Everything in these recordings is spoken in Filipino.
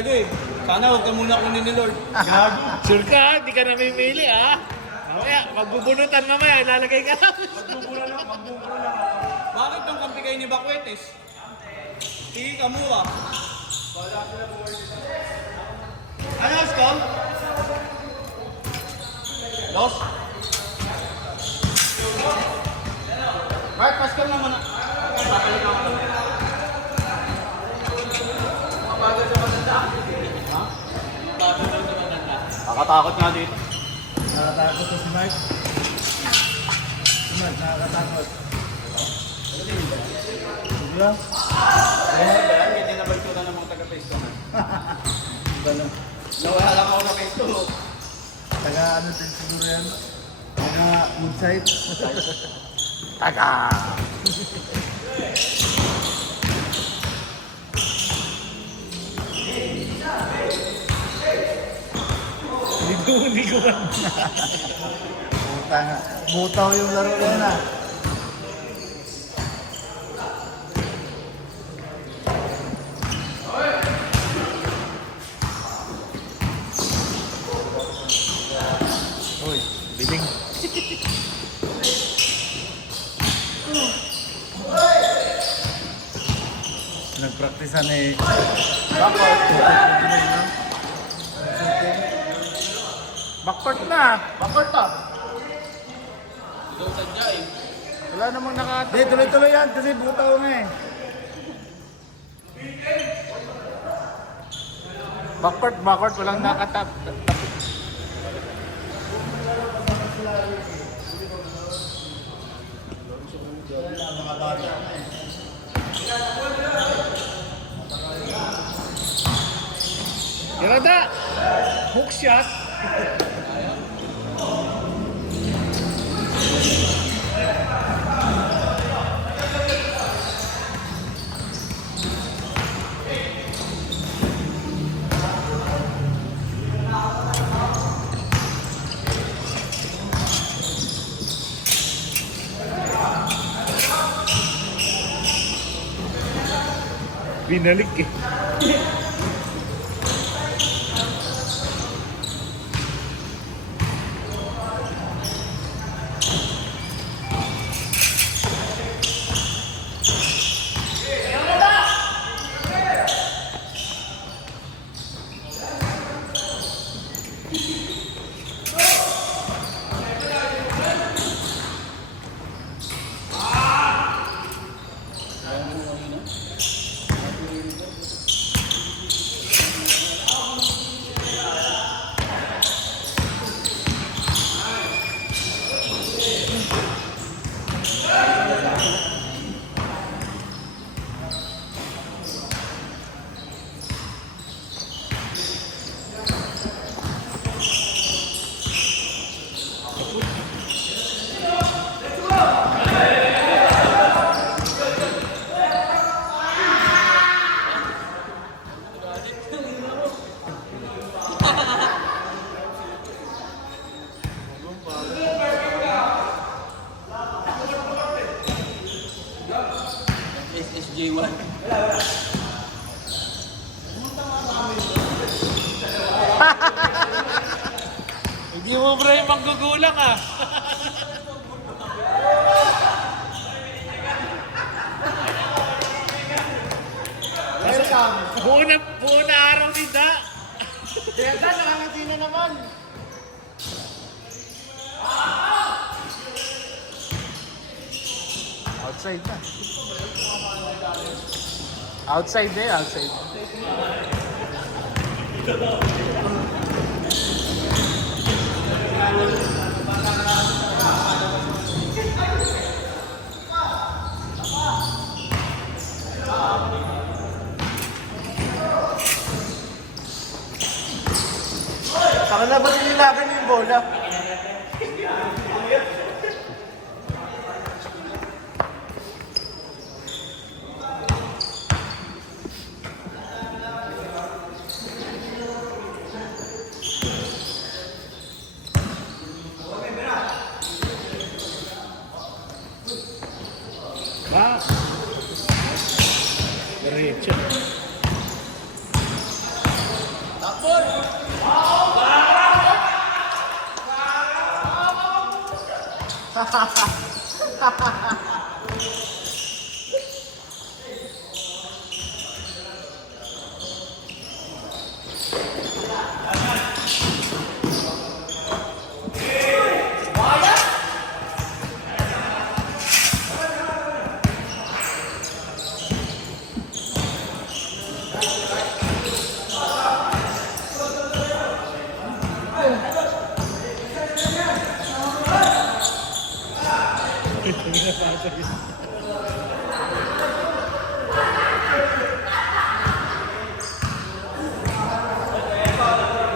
talaga eh. Sana huwag ka muna kunin ni Lord. Gago. Sure ka, hindi ka namimili ah. Mamaya, magbubunutan mamaya, lalagay ka lang. Magbubura lang ako. Bakit tong kampi kayo ni Bakwetes? Hindi ka mura. Ano, Skull? Los? Mark, Pascal naman na. Nakatakot nga dito. Nakakatakot to si Mark. Si Mark, nakakatakot. Diba? Hindi na balito na ng mga taga-pesto na. Diba lang? Nawala lang ako na pesto. Taga ano din siguro yan? Taga Moonside? Taga! Hindi ko ba? Puta nga. Butaw yung laro yan ah. Uy, biling. Nagpraktisan eh. Backcourt na. Bakit ta? Wala namang nakata. Hindi, tuloy-tuloy yan kasi butaw nga eh. Backcourt, walang nakatap. Yarada! Hook shot! Binalik eh. SSJ1. Hindi mo bro yung manggugulang ah. Welcome! Buo na araw ni Da. Kaya Dan, nakangiti na naman. Outside na. Outside eh, outside. Saka na ba nililaban yung bola? Diretso.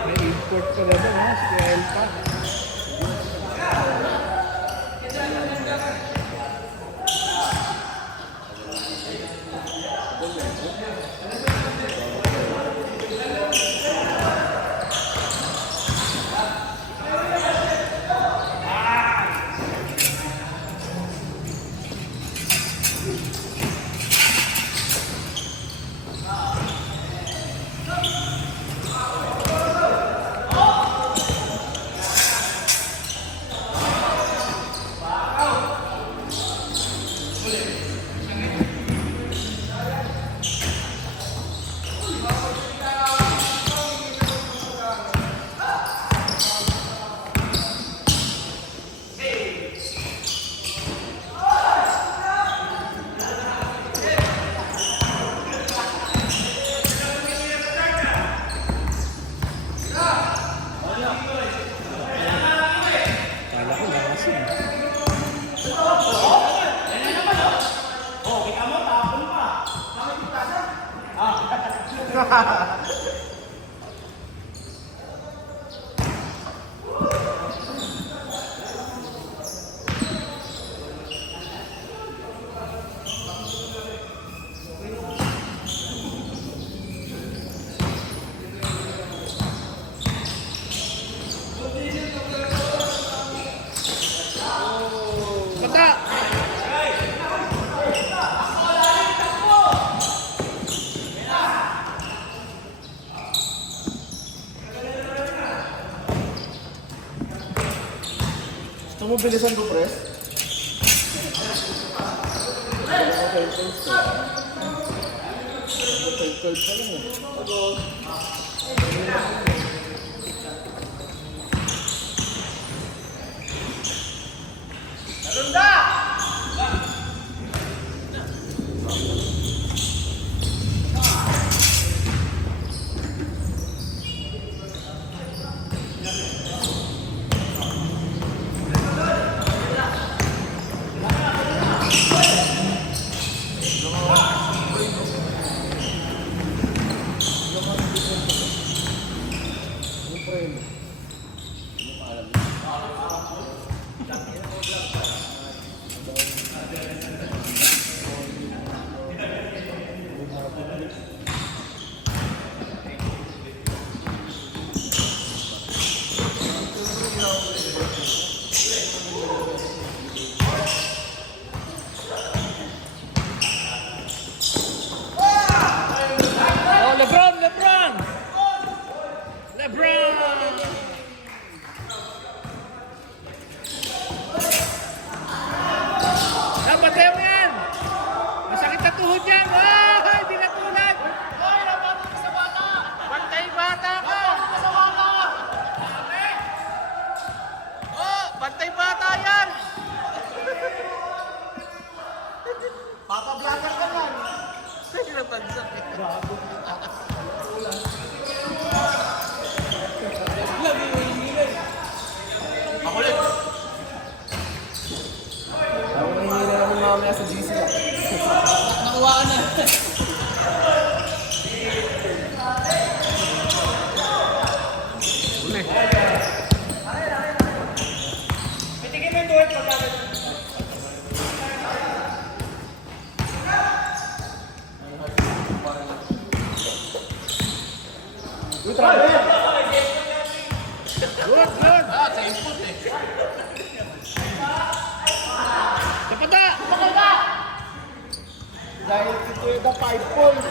May import pa na ha? Scale pa. Kala ko lakasin. Bata! Gusto mo bilisan ko, Pres? Oh, Lebron! Lebron! Lebron! Dapat tayo yan! Masakit na tuhod yan! Ah! Hindi na tulad! Hoy! Naman sa bata! Bantay bata ka! Sa bata! Oh! Bantay bata yan! Papa-vlogger ka lang! Pwede na bansak eh. Ako ulit. Ako nangyayari namin mamaya sa GC. Nakuha ka na. Uli. Pitigin mo yung duwet mo dati. Uy, travel! Good, good! Ah, sa input eh. Kapata! Dahil ito yung the 5 points.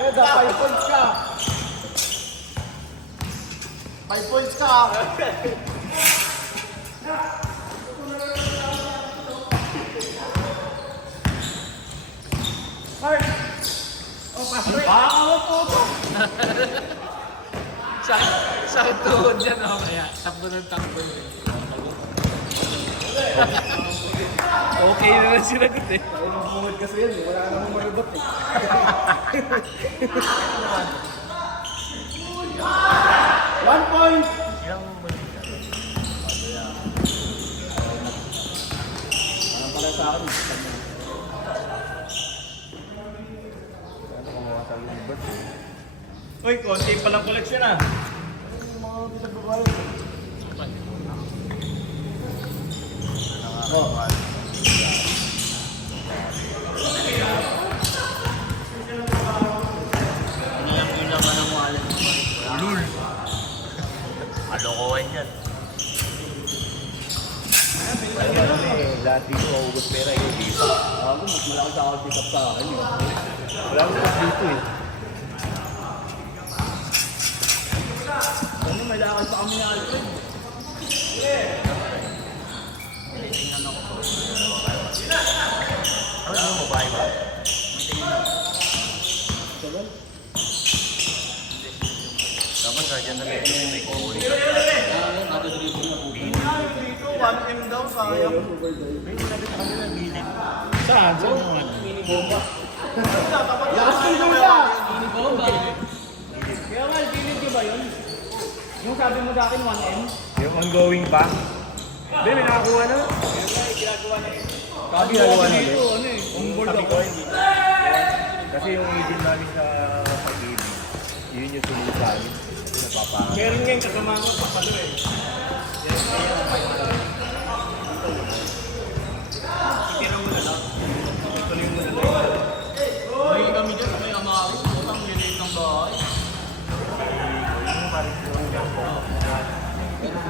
Eh, the 5 points ka. 5 points ka. Pakakawag po ito. Sa tuhod dyan, oh, kaya takbo ng takbo yun. Okay na lang sinagot eh. Bumod kasi yan, wala ka namang marubot eh. One point! Parang pala sa akin. Uy, konti palang koleksyon ah. Oh. Ano lang yung laman ng wallet mo? Ulul! Alokohan yan. Lahat dito, maugot pera yun dito. Ako, mas malaki sa akin pick up sa akin yun. Wala akong lahat dito eh. Ano, may lakad pa kami ni Alfred. Ano yung mobile ba? Dapat radyan na lang. May kuhuli. Dito, 1M daw, sayang. Saan? Saan naman? Lakas ng duda! Kaya nga, pilit nyo ba yun? Yung sabi mo sa akin, 1M? Yung ongoing pa? Hindi, may nakakuha na. Sabi ko dito, ano eh, onboard ako. Kasi yung agent namin sa pag-ibig, yun yung sunod sa amin. Kasi napapangat. Meron nga yung kasama ko, papalo eh. Itira mo na lang. Ituloy mo na lang. Hindi kami dyan, may amari. Utang lilit ng bahay.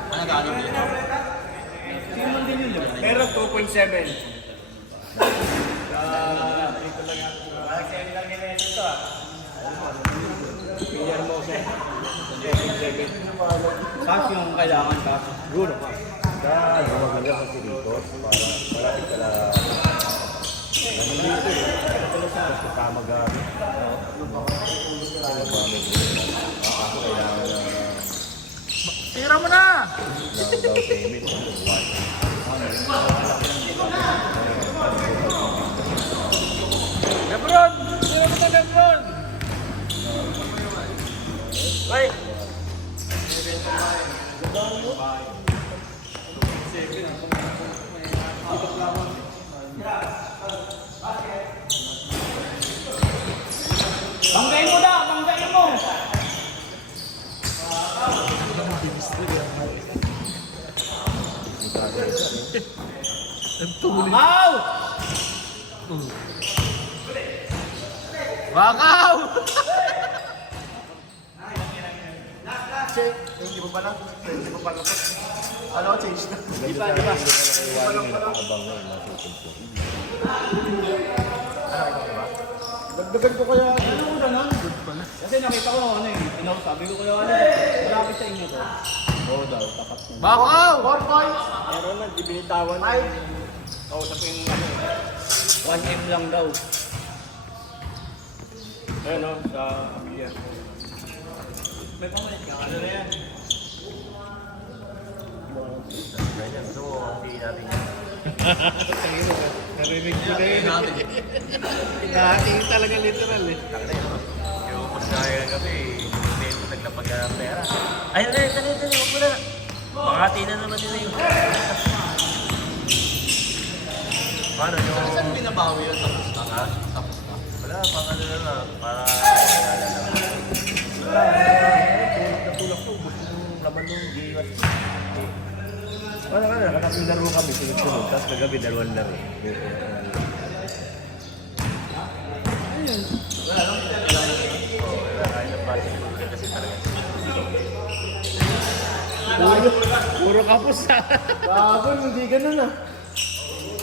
Ano galing dito? Simon din yun. Pero 2.7. Dito lang yan. Send lang nila ito ah. Pilyar mo siya. 2.7. Cash yung kailangan, cash. Siguro ka. Ano, maganda kasi dito. Para malapit ka na. Ano dito eh. Ano pala sa mas kasama gamit. Ano ba gamit dito? Ako kailangan na Tira mo na! down payment. Lebron! Tira mo na, Lebron! Wait! Banggain mo na! Banggain mo! Wow! Bakaw! Hindi mo pa lang. Hindi mo pa lang. Ano, change na. Di ba? Iwanan yung nakakabang na yung masukod ko. Dagdagan ko kaya. Ano mo na lang? Kasi nakita ko ano eh. Sabi ko kaya ano. Malapit sa inyo to. Oo daw, tapat na. Bakaw! 4 points! Meron na, di binitawan. 5! Oo, sabi yung ano. 1M lang daw. Ayun o, sa Amilia. May pamalit ka, ano na yan? Ganyan, gusto mo, hindi natin yan. Narinig ko na yun. Hinahating talaga literal eh. Takna yun. Yung mas kaya gabi, hindi mo naglapag ng pera. Ay, dali, huwag mo na. Makati na naman nila yung paano yung... Saan binabawi yun? Tapos na? Ha? Tapos na? Wala, pang ano na lang, para... Natulak ko, gusto nung laman nung giwas. Wala ka na, nakatatlong laro kami, sunod-sunod. Tapos kagabi, dalawang laro. Wala, kahit ang pati kasi talaga. Puro kapos ha. Bago, hindi ganun ah.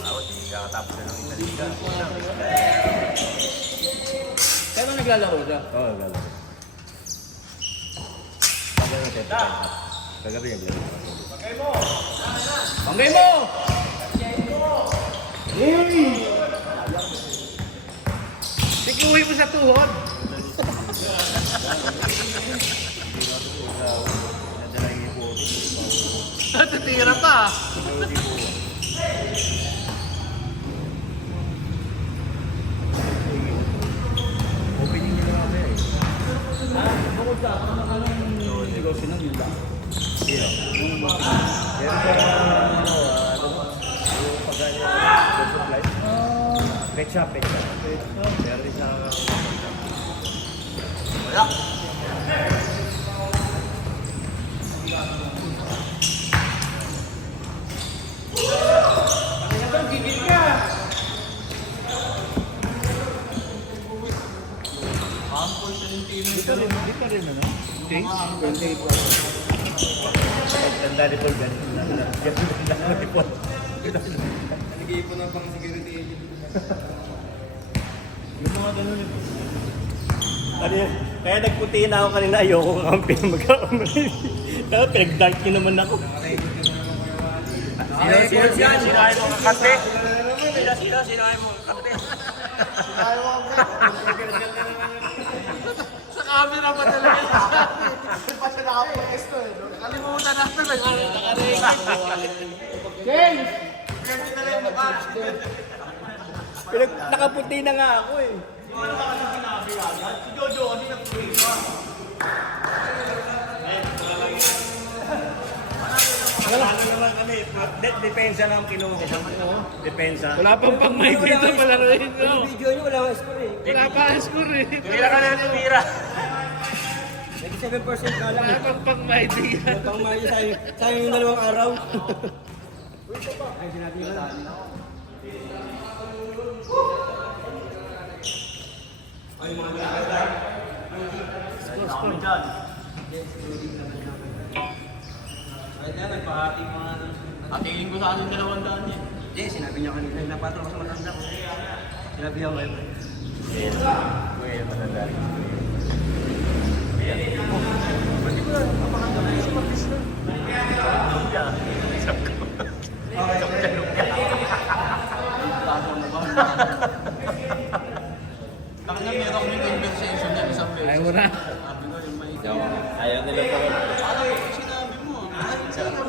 Ako, hindi kakatapos na ng Italiga. Kaya ba naglalaro siya? Oo, lalo. Kagabi na tayo. Kagabi yung laro. Banggay mo! Sikuhin mo sa tuhod. Nadala yung ipo. Natitira pa. Opening nila kami eh. Bukod sa anong negosyo nang yun lang. Sino? Meron siya yung pagkanya food supply. Pet shop. Meron din siya Di pa rin ano? Change? Tanda ni Paul ganito na. Ganito ni Paul. Nag-iipon ng pang security agent. Yung mga ganun eh. Kaya nagputi na ako kanina, ayoko kampi magkakamali. Dapat pinag-dark nyo naman ako. Sino ayaw mo kakate? Sino ayaw mo kakate? Sa camera pa talaga yung sabi. Pa siya nakapuesto eh. Kalimutan natin nakarecord. James! Nakaputi na nga ako eh. Wala naman kami. Depensa lang kinuha ko. Depensa. Wala pang pang-mic dito pala rin. Video nyo, wala akong score eh. Wala pa ang score eh. Tumira ka na, tumira. 97% ka lang. Wala pang pang-mic dito. Pang mali sa'yo yung 2 araw. Atingin ko sa atin 200 yan. Hindi, sinabi niya kanina. Napatro ko sa matanda ko. Sinabi niya kayo. Kuya, matanda. Takina meron kami conversation niya isang beses. Ayaw mo na. Sabi ko yung may ikaw. Ayaw nila pa rin. Ano sinabi mo? Sabi mo.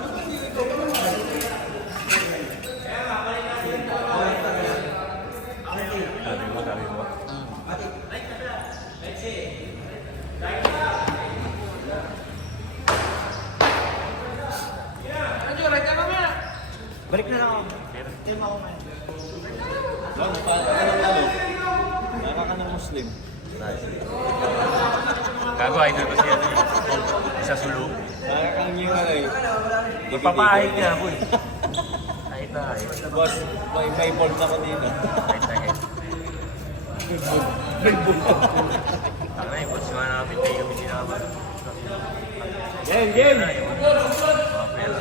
Balik na lang ako. Naka ka ng Muslim. Gago, ay na siya. Isa sulong. Naka kang yung ano eh. Magpapahit niya ako eh. Kahit na kahit. Boss, may bolt ako dito. Kahit na kahit. Ang na yung boss nga namin, hindi kami sinama. Game! Mga pera sa Ayun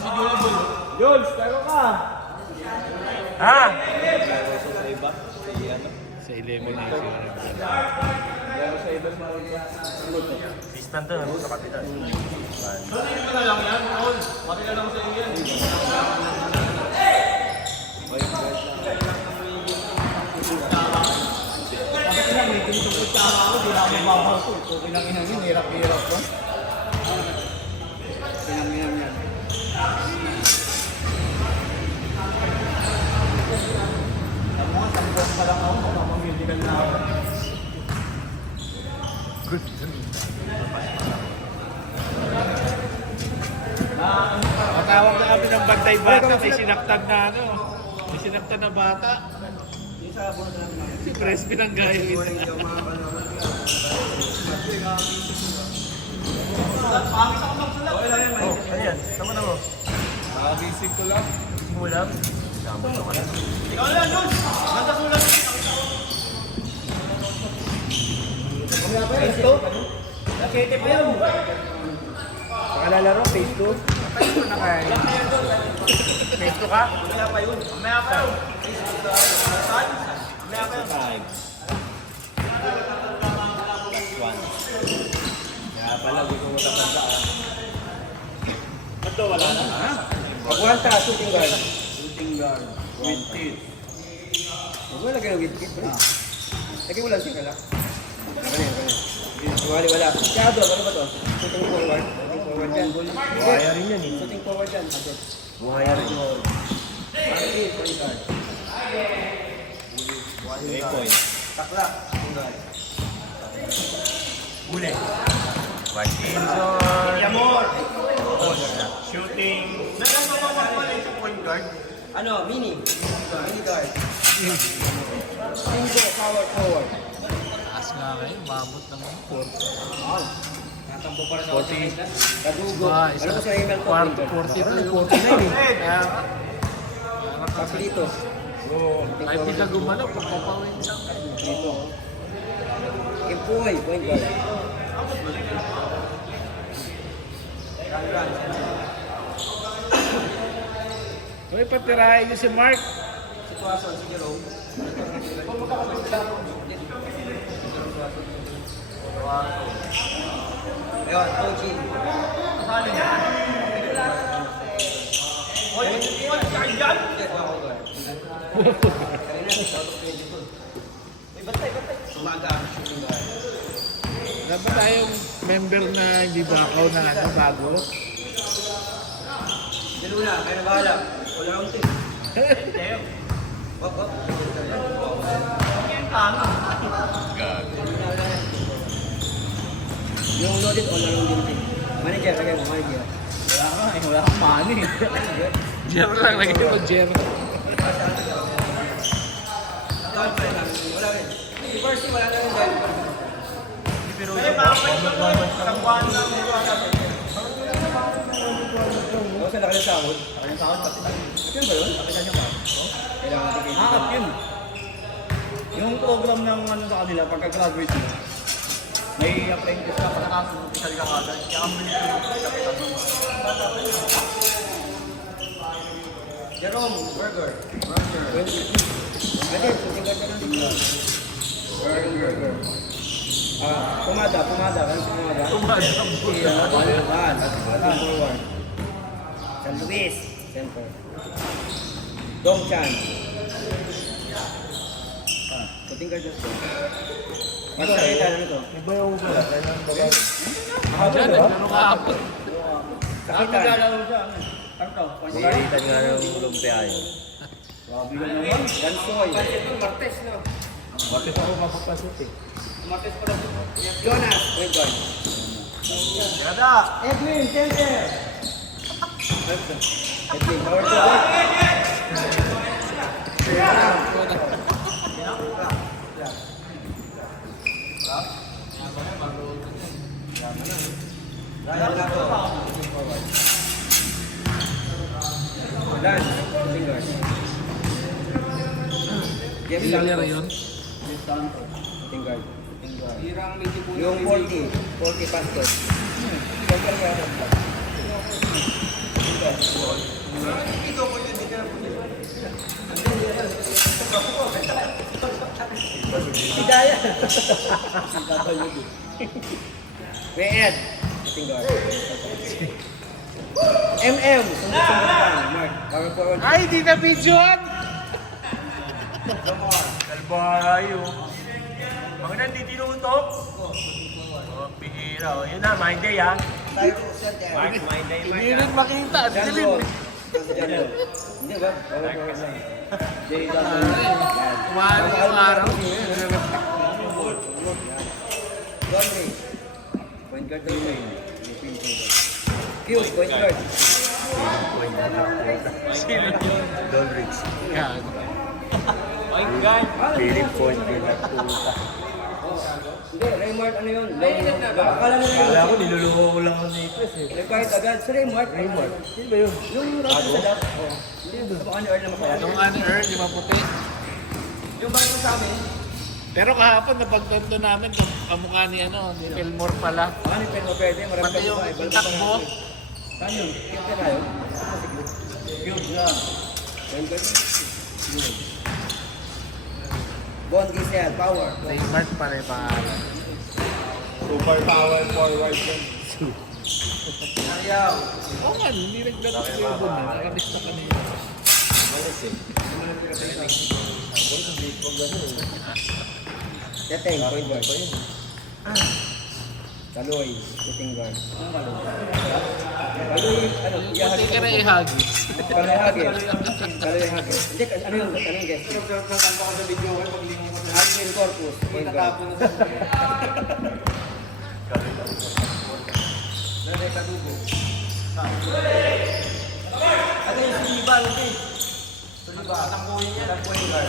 si Jules. Jules, tayo ka! Ha? Sa iba? Si ano? Sa 11 na yung siguro. Garo sa iba sa iba. Distant to, ano? Sa kapitan. Ano na lang yan, Paul? Pati ka lang sa iyo yan. Bakit na may tinutupot sa ako, di na ako mababaw ko. Ito pinanginan yun, hirap-hirap ko. Pinanginan yan. Alam mo, tanggap pa lang ako, mamamedical na ako. Matawag na kami ng bantay bata. May sinaktan na ano. May sinaktan na bata. Si Presby ng gaya ito. Oh, ano yan? Tama na mo. Nakabisig ko lang. Mo lang. Tama na ka na. Ikaw lang, Jules! Ganda sulat! Phase 2? Nakete pa yun. Pakalalaro, phase 2. Face to ka? Mamaya pa yun. Mamaya pa yun. Mamaya pa yun. Kaya pala, gusto mo tatandaan. Ito, wala na. Pagkuhan ta, shooting guard. Shooting guard. With teeth. Huwag mo lagyan ng with kit, bro. Lagyan mo lang singka lang. Wala. Kaya doon, ano ba to? Shooting forward. Shooting forward yan. Buhaya rin yan eh. Shooting forward yan. Buhaya rin. Takla. Uli. Martinson. Yamor! Shooting. Ano? Mini. Mini guard. Singo, power forward. Taas nga kayo, mamot naman. Natampo pa rin ako sa kanila. Kadugo. Ba, Ano isa ko sa email ko? 49 eh. Kaya, Pasilito. kahit di ka gumalaw, papapawin siya. Dito. Empoy, point guard. Uy, patirahin niyo si Mark. Sitwasyon, si Jerome. Ayun, coaching. Dapat tayong member na hindi bakaw na ano, bago. Luna, kayo na bahala. Wala akong tip. Wap, wap. Yung loaded all around din tip. Manager, lagay mo, manager. Wala kang money. Jer lang, lagi mo Jer. Down pa rin namin. Wala rin. Si Percy, wala na rin down. Pero saan nakalisahod? Kaya sa akin, pati yun ba yun? Pakita niyo ba? Kailangan natin kayo. Nakakap yun. Yung program ng ano sa kanila, pagka-graduate mo, may apprentice ka pagkakasunod ka agad. Kaya ang bilis yung Jerome, burger. Burger. 22. Ate, puting ka dyan. Burger. Pumada. Ano si pumada? Balikan. Ating forward. San Luis. Center. Dong Chan. Puting ka dyan. Masakita, ano to? Iba yung wala. Kailangan ba ba? Diyan, naglaro ka ako. Ako Sakitan. naglalaro siya. Ano to? Pagkalitan nga ng lumpia yun. Grabe ka naman. Gansoy. Martes, no? Bakit ako mapapasot eh? Jonas. Point guard. Edwin, center. Edwin, power forward. Ryan Gato. Dan, shooting guard. Jeff Clear Santos. yun. Shooting guard. Yung 40 pastor. Center guard. Hidayah. May Ed. Shooting guard. MM. Sundot-sundot lang. Mark. Power forward. Ay, di na videoan! Kalbayo. Mga nanditinutok. Oh, bihira. Oh, yun na, mind day ha. Mind day, Hindi rin makita, ang dilim. Janson. Janson. Hindi ba? Power forward lang. Jay Janson. Kumahan yung araw. Donry. Point guard daw yun. Hughes, point guard. Sino yun? Dolrich. Gago. Feeling point yun at puta. Hindi, Raymart ano yun? Akala nila yun. Kala ko niluluho ko lang ako ni Ipres eh. Required agad. Si Raymart. Raymart. Sino ba yun? Yung round sa dap. Baka ni Earl na makaya. Yung ano, Earl, di maputi. Yung bago sa amin. Pero kahapon, napagtanto namin kung kamukha ni ano, ni Fillmore pala. Baka ni Pedro pwede. Marami Pati yung pa. takbo. Saan yun? Kaya tayo. Cute lang. Point guard. Bon Giselle, power. Raymart pa rin pangalan. Super power forward yun. Ariaw. Oo nga, hindi nagdating ko yung doon. Nakalista kanina. Teteng, point guard. Kaloy, shooting guard. Kaloy, ano, Puti ka na ihagis. Kaloy Hagin. Kaloy Hagin. Hindi, ano yung guess? Alvin Corpus. Point guard. Ano yung Suliban, okay? Suliban, tampuhin niya, tampuhin guard.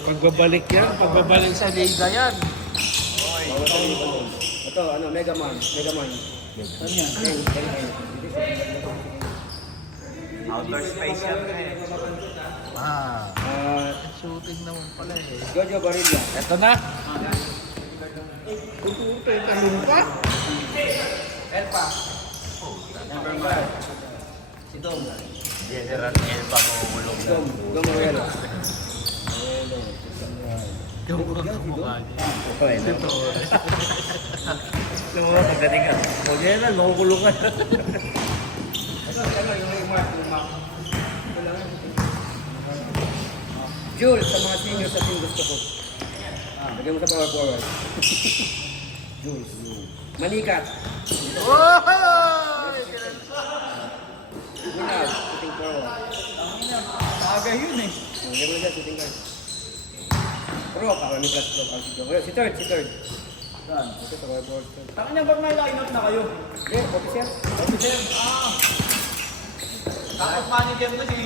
Pagbabalik yan, pagbabalik sa liga yan. Ito, ano, Mega Man. Ano yan? Outer space yan eh. Ah, Ah, shooting naman pala eh. Jojo Barilla. Eto na. Tututo yung talumpa. Elpa. Number 5. Si Dom. General Elba mamumulong na. Dom Morello. Yung mga mukha niya. Okay, Yung mga pagdating ka. O general, makukulong ka. Jules, sa mga senior sa team gusto ko. Lagyan mo sa power forward. Jules. Manikat. Oh! Gunaw, shooting forward. Aga yun eh. Lagyan mo na siya, shooting guard. Pro, karami plus pro. Si third. Saan? Ito sa power forward. Taka niya, ba't may line-up na kayo? Yeah, officer. Officer, Tapos manager ko si...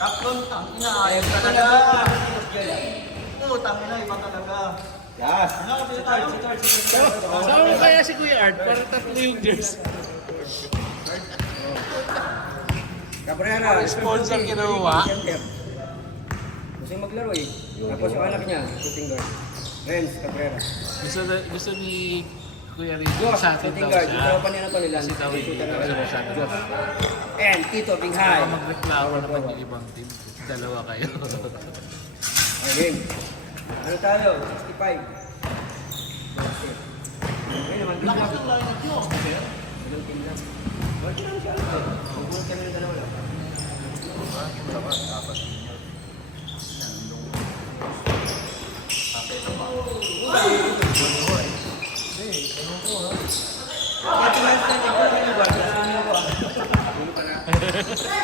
Kapton, tangina. Ayaw talaga. Oo, tangina, iba talaga. Yes. Ano kasi tayo? Saan mo kaya si Kuya Art? Para tatlo yung jersey. Cabrera. Sponsor kinuha. Center. Gusto yung maglaro eh. Tapos yung anak niya, shooting guard. Renz Cabrera. Gusto ni Kuya Rico Josh, sa atin shooting daw guard. siya. Gusto pa nila pa nila. Kasi daw Shooter na hindi rin. siya na Josh. And Tito Binghay. Baka magreklamo naman yung ibang team. Dalawa kayo. Okay, game. Ano tayo? 65. Okay naman. Lakas ng line-up nyo. Ilang team lang. Bakit lang siya? Huwag kami ng dalawa lang.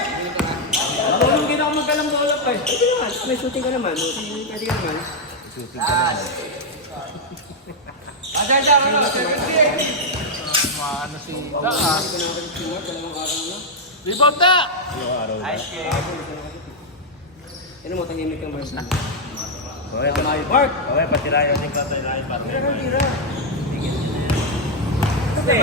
Marunong din ako magkalang bola pa eh. Pwede naman. May shooting ka naman. Pwede ka naman. Maano si Hindi Daa. ko na ako teamwork. Dalawang araw na. Rebound na! yung araw na. Ano mo, tahimik kang Mars. Okay, Mark! okay, patirayan yung kanta na yung Tira kang tira. Kasi,